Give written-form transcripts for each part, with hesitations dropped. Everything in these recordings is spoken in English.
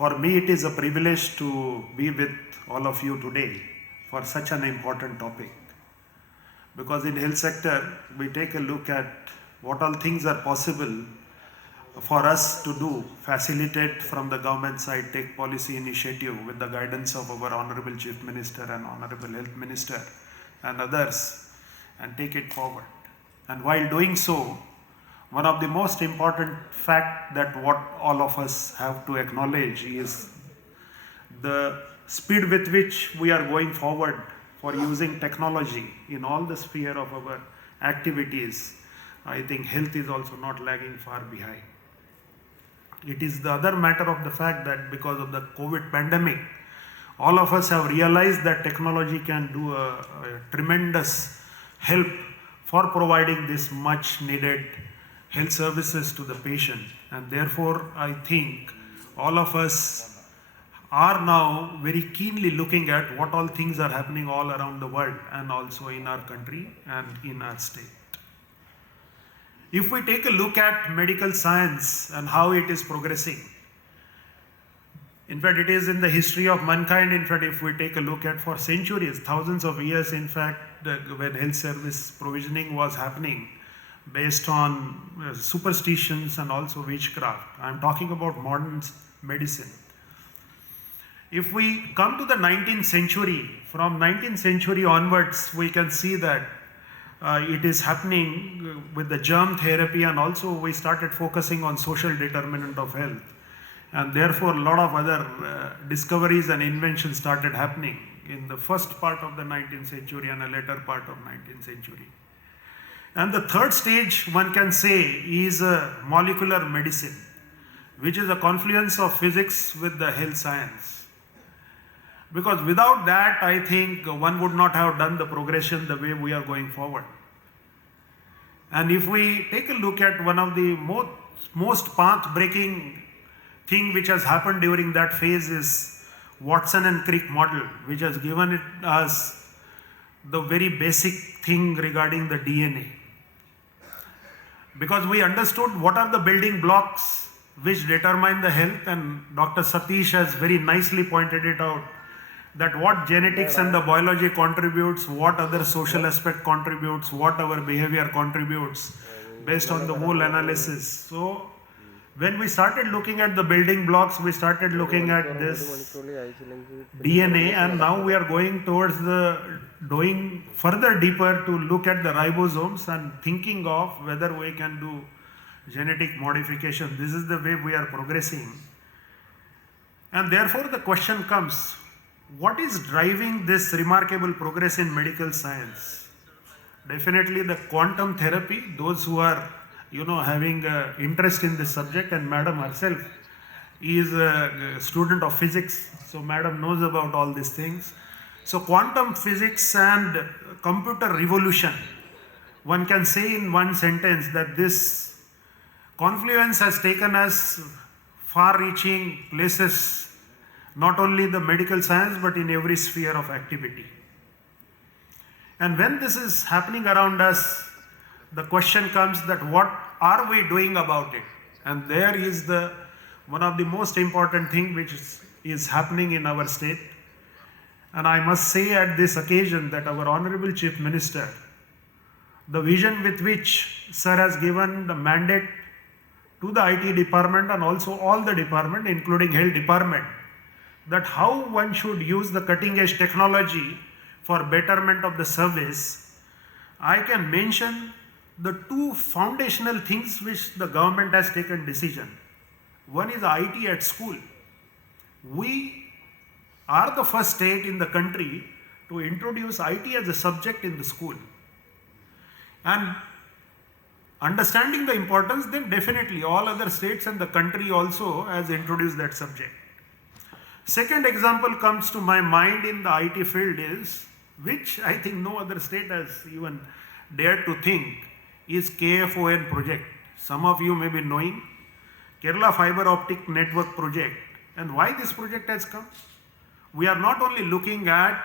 For me, it is a privilege to be with all of you today for such an important topic. Because in health sector, we take a look at what all things are possible for us to do, facilitate from the government side, take policy initiative with the guidance of our Honorable Chief Minister and Honorable Health Minister and others, and take it forward. And while doing so, one of the most important fact that what all of us have to acknowledge is the speed with which we are going forward for using technology in all the sphere of our activities. I think health is also not lagging far behind. It is the other matter of the fact that because of the COVID pandemic, all of us have realized that technology can do a tremendous help for providing this much needed health services to the patient. And therefore, I think all of us are now very keenly looking at what all things are happening all around the world and also in our country and in our state. If we take a look at medical science and how it is progressing, in fact, it is in the history of mankind. In fact, if we take a look at for centuries, thousands of years, in fact, when health service provisioning was happening based on superstitions and also witchcraft. I'm talking about modern medicine. If we come to the 19th century, from 19th century onwards, we can see that it is happening with the germ therapy, and also we started focusing on social determinant of health. And therefore, a lot of other discoveries and inventions started happening in the first part of the 19th century and a later part of 19th century. And the third stage, one can say, is molecular medicine, which is a confluence of physics with the health science. Because without that, I think one would not have done the progression the way we are going forward. And if we take a look at one of the most path-breaking thing which has happened during that phase is Watson and Crick model, which has given us the very basic thing regarding the DNA. Because we understood what are the building blocks which determine the health, and Dr. Satish has very nicely pointed it out, that what genetics and the biology contributes, what other social aspect contributes, what our behavior contributes based on the whole analysis. So when we started looking at the building blocks, we started looking at this DNA, and now we are going towards going further deeper to look at the ribosomes and thinking of whether we can do genetic modification. This is the way we are progressing. And therefore the question comes, what is driving this remarkable progress in medical science? Definitely the quantum therapy. Those who are having interest in this subject, and Madam herself is a student of physics, so Madam knows about all these things. So quantum physics and computer revolution, one can say in one sentence that this confluence has taken us far-reaching places, not only in the medical science but in every sphere of activity. And when this is happening around us, the question comes that what are we doing about it? And there is one of the most important thing which is happening in our state. And I must say at this occasion that our Honorable Chief Minister, the vision with which Sir has given the mandate to the IT department and also all the department, including health department, that how one should use the cutting edge technology for betterment of the service, I can mention the two foundational things which the government has taken decision. One is IT at school. We are the first state in the country to introduce IT as a subject in the school. And understanding the importance, then definitely all other states and the country also has introduced that subject. Second example comes to my mind in the IT field is, which I think no other state has even dared to think, is KFON project. Some of you may be knowing Kerala Fiber Optic Network project. And why this project has come? We are not only looking at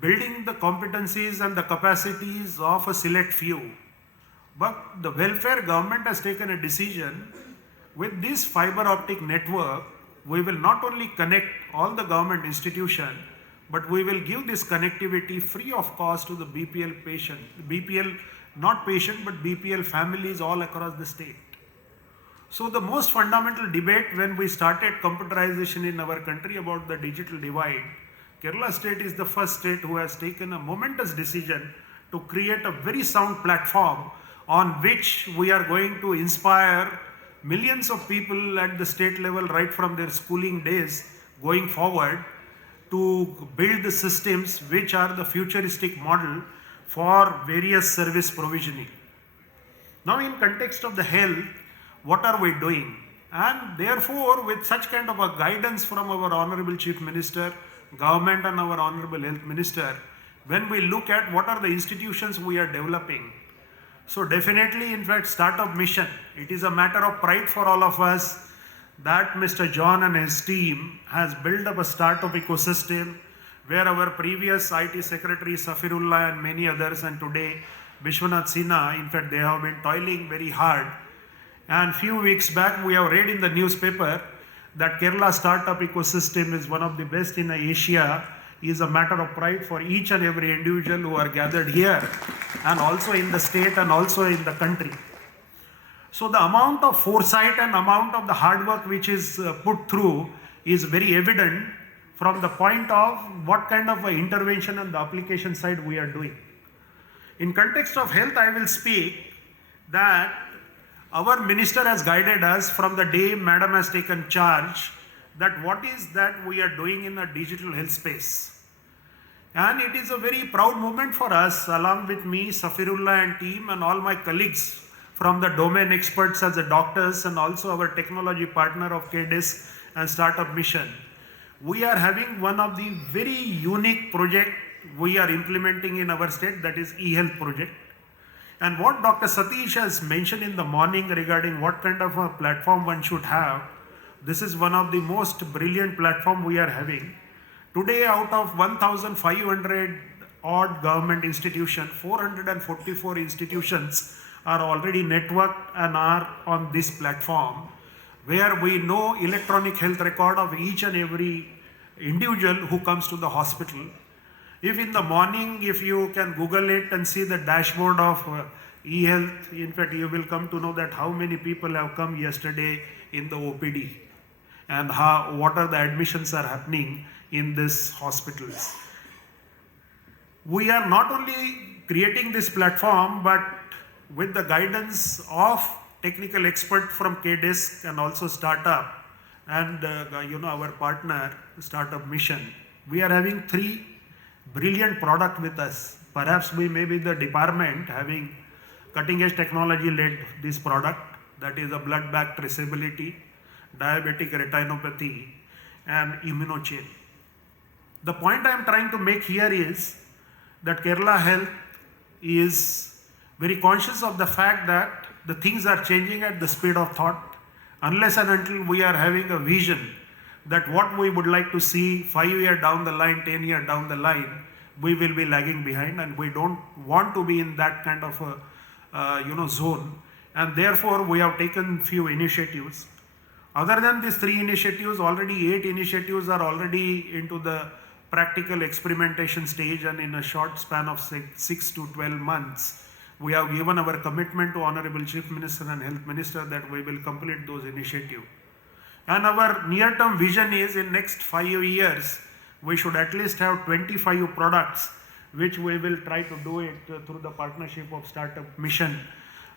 building the competencies and the capacities of a select few, but the welfare government has taken a decision with this fiber optic network we will not only connect all the government institution, but we will give this connectivity free of cost to the BPL patient, BPL not patient but BPL families all across the state. So the most fundamental debate when we started computerization in our country about the digital divide, Kerala state is the first state who has taken a momentous decision to create a very sound platform on which we are going to inspire millions of people at the state level right from their schooling days going forward to build the systems which are the futuristic model for various service provisioning. Now in context of the health, what are we doing? And therefore with such kind of a guidance from our Honorable Chief Minister, Government and our Honorable Health Minister, when we look at what are the institutions we are developing, so definitely in fact startup mission, it is a matter of pride for all of us that Mr. John and his team has built up a startup ecosystem where our previous IT Secretary Safirullah and many others and today Vishwanath Sinha, in fact they have been toiling very hard. And few weeks back we have read in the newspaper that Kerala startup ecosystem is one of the best in Asia, is a matter of pride for each and every individual who are gathered here and also in the state and also in the country. So the amount of foresight and amount of the hard work which is put through is very evident from the point of what kind of intervention on the application side we are doing. In context of health, I will speak that our minister has guided us from the day Madam has taken charge that what is that we are doing in the digital health space. And it is a very proud moment for us, along with me, Safirullah and team and all my colleagues from the domain experts as the doctors and also our technology partner of KDIS and Startup Mission. We are having one of the very unique project we are implementing in our state, that is e-health project. And what Dr. Satish has mentioned in the morning regarding what kind of a platform one should have, this is one of the most brilliant platform we are having. Today out of 1,500 odd government institutions, 444 institutions are already networked and are on this platform where we know electronic health record of each and every individual who comes to the hospital. If in the morning, if you can Google it and see the dashboard of e-health, in fact, you will come to know that how many people have come yesterday in the OPD and what are the admissions are happening in these hospitals. We are not only creating this platform, but with the guidance of technical expert from KDIS and also startup and our partner Startup Mission, we are having 3 brilliant product with us. Perhaps we may be the department having cutting edge technology led this product, that is a blood bag traceability, diabetic retinopathy and immunochain. The point I am trying to make here is that Kerala Health is very conscious of the fact that the things are changing at the speed of thought. Unless and until we are having a vision that what we would like to see 5 years down the line, 10 years down the line, we will be lagging behind, and we don't want to be in that kind of a zone. And therefore we have taken few initiatives. Other than these 3 initiatives, already 8 initiatives are already into the practical experimentation stage, and in a short span of 6 to 12 months, we have given our commitment to Honorable Chief Minister and Health Minister that we will complete those initiatives. And our near-term vision is in next 5 years, we should at least have 25 products, which we will try to do it through the partnership of Startup Mission,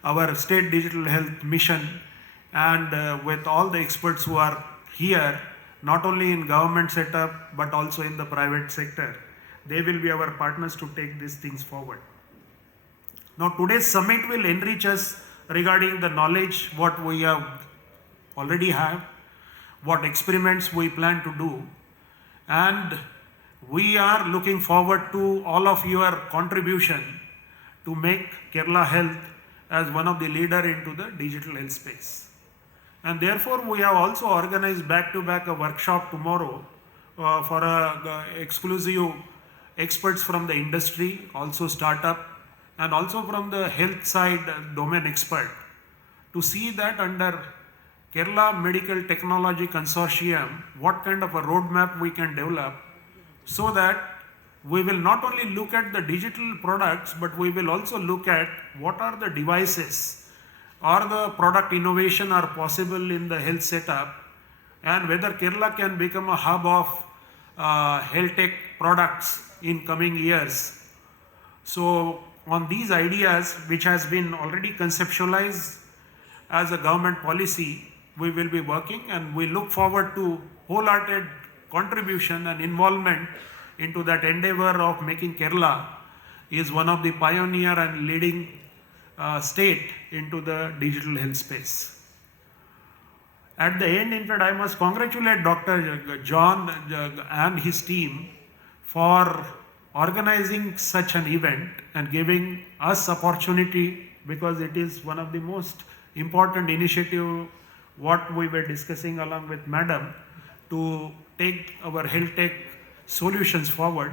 our State Digital Health Mission, and with all the experts who are here, not only in government setup, but also in the private sector. They will be our partners to take these things forward. Now today's summit will enrich us regarding the knowledge what we have already have, what experiments we plan to do, and we are looking forward to all of your contribution to make Kerala Health as one of the leader into the digital health space. And therefore we have also organized back-to-back a workshop tomorrow for exclusive experts from the industry, also startup, and also from the health side domain expert, to see that under Kerala Medical Technology Consortium, what kind of a roadmap we can develop so that we will not only look at the digital products, but we will also look at what are the devices or the product innovation are possible in the health setup, and whether Kerala can become a hub of health tech products in coming years. So on these ideas, which has been already conceptualized as a government policy, we will be working, and we look forward to wholehearted contribution and involvement into that endeavor of making Kerala is one of the pioneer and leading state into the digital health space. At the end, in fact, I must congratulate Dr. John and his team for organizing such an event and giving us opportunity, because it is one of the most important initiative what we were discussing along with Madam to take our health tech solutions forward.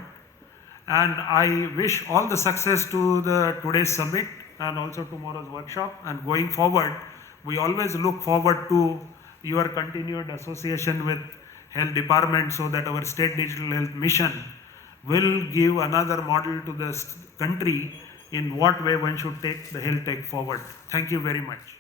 And I wish all the success to the today's summit and also tomorrow's workshop. And going forward, we always look forward to your continued association with health department so that our state digital health mission will give another model to the country in what way one should take the health tech forward. Thank you very much.